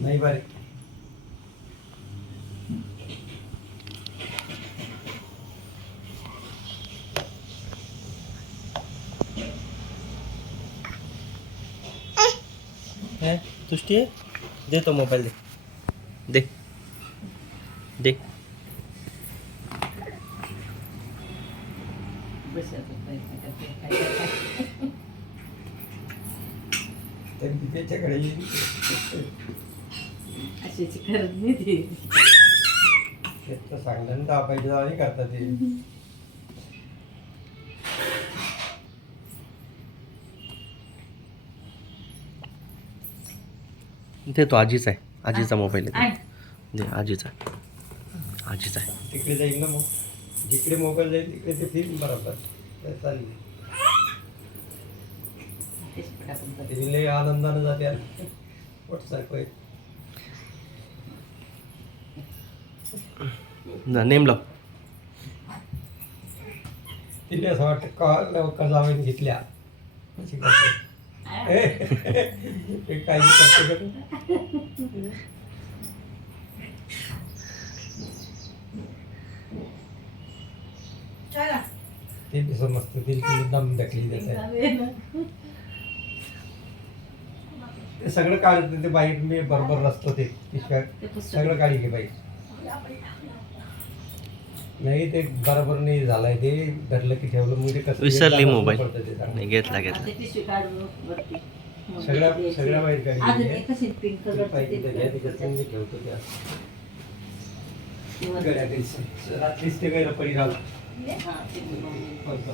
नाही बरे तुष्टी आहे दे तो मोबाईल दे दे दे त्याच्याकडे अशीच करत नाही ती. तर सांगलं ना 10 पाहिजे आणि करतात ते ते तो आजीचा आहे आजीचा मोबाईल आहे दे आजीचा आजीचा आहे तिकडे जाईल ना मग जिकडे मोबाईल जाईल तिकडे ते फिल्म बरोबर चालेल तिने आनंदानं जाते व्हॉट्सअप नेम लाव तिने असं वाटतं का जावं घेतल्या काही करते ते समजतं ते दम दाखली त्याचा ते सगळं काढत ते बाईक मी बरोबर नसतो ते पिशव्या सगळं काढी घे बाईक नाही ते बरोबर नाही झालंय ते धरलं की ठेवलं मग ते कसं विसरली मोबाईल पडतं ते चांगलं. नाही घेतला सगळ्या बाईक काढी पिंक पाहिजे त्याच्यात मी ठेवतो त्या रात्रीच ते काही पडी झालं कलर